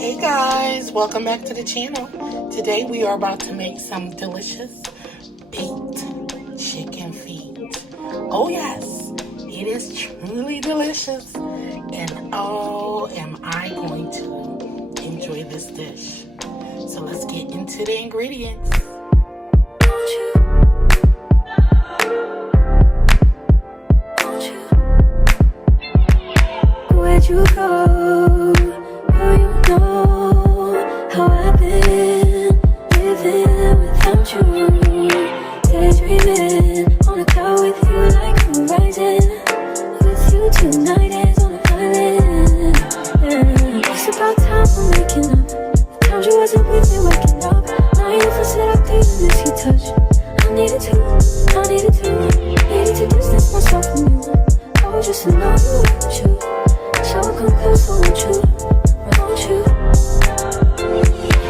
Hey guys, welcome back to the channel. Today we are about to make some delicious baked chicken feet. Oh yes, it is truly delicious, and oh am I going to enjoy this dish. So let's get into the ingredients. Where'd you go? Oh, you know how I've been living without you. Daydreaming on a cloud with you like horizon. With you tonight is on an island. Yeah. It's about time for making up. The times you wasn't with me waking up. Now you feel set up there and miss your touch. I needed to distance myself from you. Oh, just to know you were true. So come close, won't you? Won't you?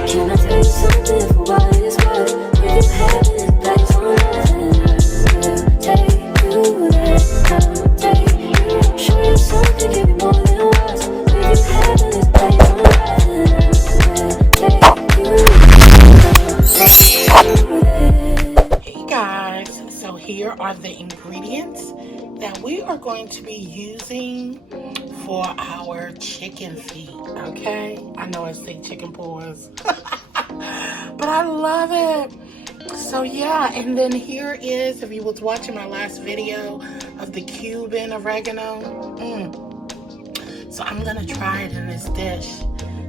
Can I tell you something for what it's worth? If you haven't, it's place on nothing. I'll take you there, I'll take you. Show you something, give you more than words. If you haven't, it's place on nothing. I'll take you there. Hey guys, so here are the ingredients that we are going to be using for our chicken feet, okay? I know I say chicken paws, but I love it. So yeah, and then here is, if you was watching my last video of the Cuban oregano, so I'm gonna try it in this dish.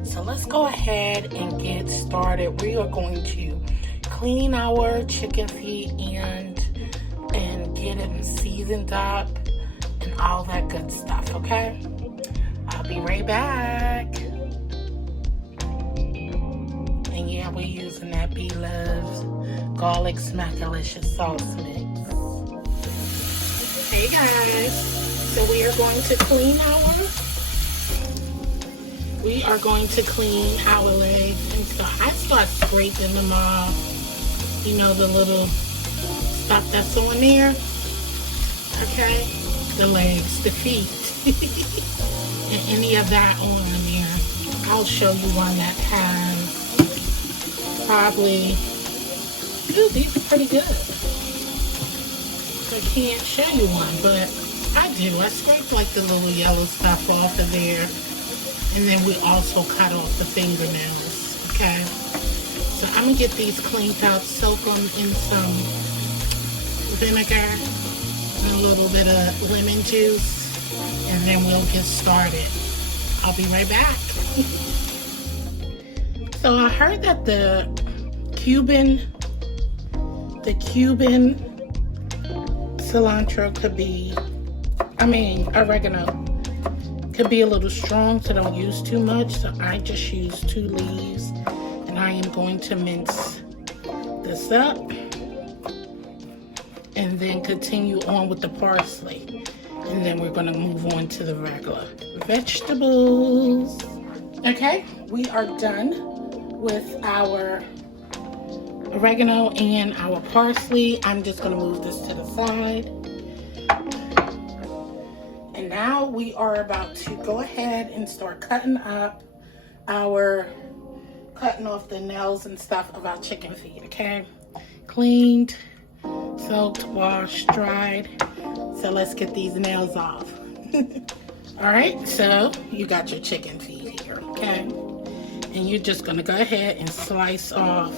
So let's go ahead and get started. We are going to clean our chicken feet and get it seasoned up and all that good stuff, okay? I'll be right back. And yeah, we're using that beloved garlic smackalicious sauce mix. Hey guys, so we are going to clean our legs. And so I start scraping them off, you know, the little stuff that's on there, okay? The legs, the feet, and any of that on there. I'll show you one that has probably, ooh, these are pretty good. I can't show you one, but I do. I scrape like the little yellow stuff off of there, and then we also cut off the fingernails, okay? So I'm gonna get these cleaned out, soak them in some vinegar and a little bit of lemon juice, and then we'll get started. I'll be right back. So I heard that the Cuban cilantro could be, oregano could be a little strong, so don't use too much. So I just use 2 leaves, and I am going to mince this up and then continue on with the parsley. And then we're gonna move on to the regular vegetables. Okay, we are done with our oregano and our parsley. I'm just gonna move this to the side. And now we are about to go ahead and start cutting off the nails and stuff of our chicken feet, okay? Cleaned, soaked, washed, dried. So let's get these nails off. All right, so you got your chicken feet here, okay? And you're just gonna go ahead and slice off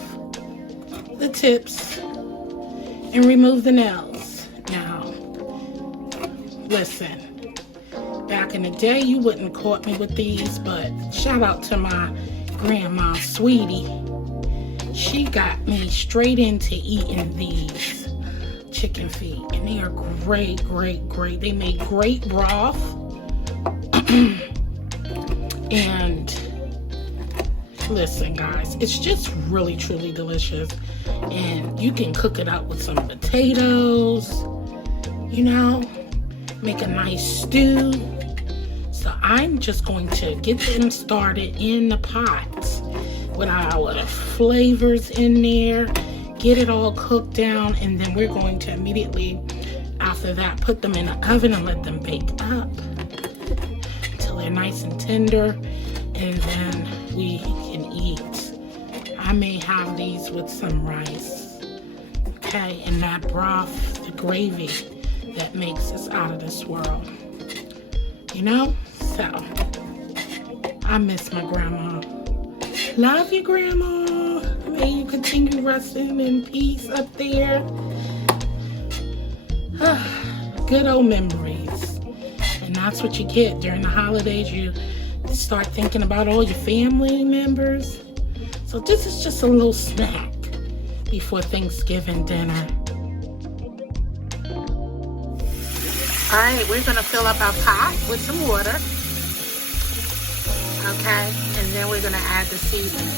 the tips and remove the nails. Now, listen, back in the day, you wouldn't have caught me with these, but shout out to my grandma, Sweetie. She got me straight into eating these chicken feet, and they are great. They make great broth. And listen guys, it's just really truly delicious, and you can cook it up with some potatoes, you know, make a nice stew. So I'm just going to get them started in the pot with our flavors in there, get it all cooked down, and then we're going to immediately after that put them in the oven and let them bake up until they're nice and tender, and then we can eat. I may have these with some rice, okay, and that broth, the gravy, that makes us out of this world, you know? So, I miss my grandma. Love you, Grandma. May you continue resting in peace up there. Good old memories. And that's what you get during the holidays. You start thinking about all your family members. So this is just a little snack before Thanksgiving dinner. All right, we're gonna fill up our pot with some water. Okay, and then we're gonna add the seasoning.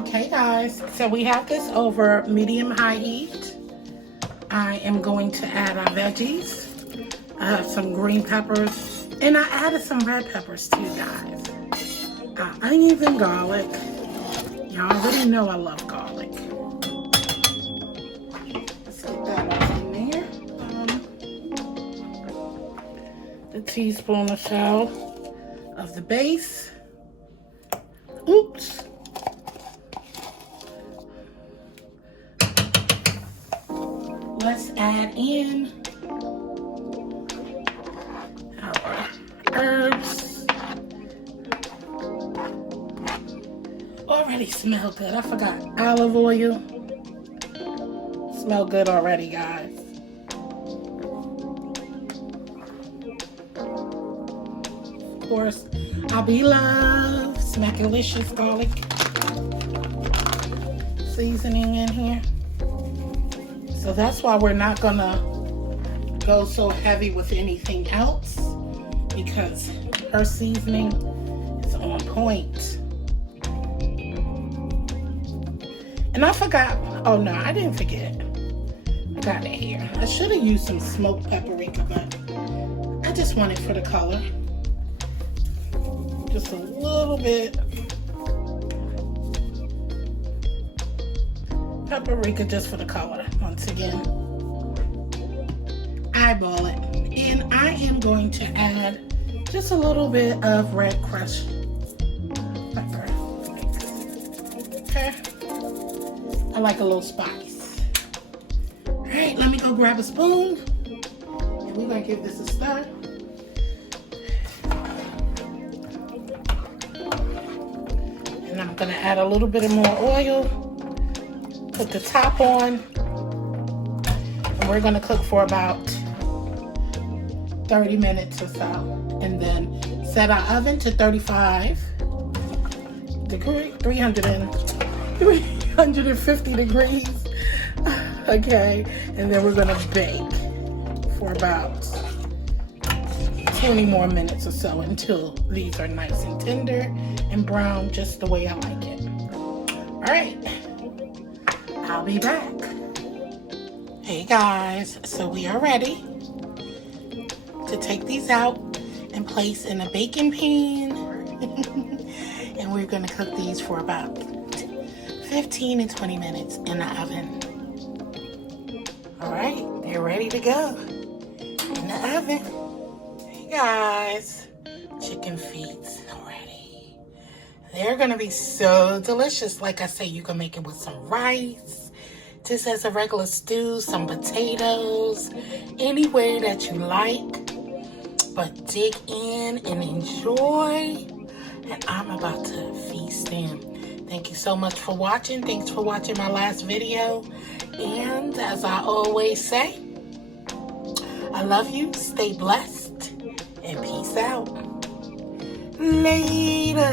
Okay guys, so we have this over medium-high heat. I am going to add our veggies. I have some green peppers, and I added some red peppers too, guys. Onions and garlic. Y'all already know I love garlic. Let's get that all in there. The teaspoon or so of the base. Oops. Let's add in our herbs. Already smell good. I forgot olive oil. Smell good already, guys. Of course, I love Smackalicious garlic seasoning in here. So that's why we're not gonna go so heavy with anything else, because her seasoning is on point. And I forgot, oh no, I didn't forget. I got it here. I should have used some smoked paprika, but I just want it for the color. Just a little bit. Paprika just for the color, once again. Eyeball it. And I am going to add just a little bit of red crushed pepper. Okay. I like a little spice. All right, let me go grab a spoon. And we're gonna give this a stir. And I'm gonna add a little bit of more oil. Put the top on, and we're gonna cook for about 30 minutes or so, and then set our oven to 350 degrees. Okay, and then we're gonna bake for about 20 more minutes or so until these are nice and tender and brown, just the way I like it. All right. I'll be back. Hey guys, so we are ready to take these out and place in a baking pan. And we're gonna cook these for about 15 and 20 minutes in the oven. All right, they're ready to go in the oven. Hey guys, chicken feet ready. They're gonna be so delicious. Like I say, you can make it with some rice, just as a regular stew, some potatoes, any way that you like. But dig in and enjoy. And I'm about to feast in. Thank you so much for watching. Thanks for watching my last video. And as I always say, I love you. Stay blessed. And peace out. Later.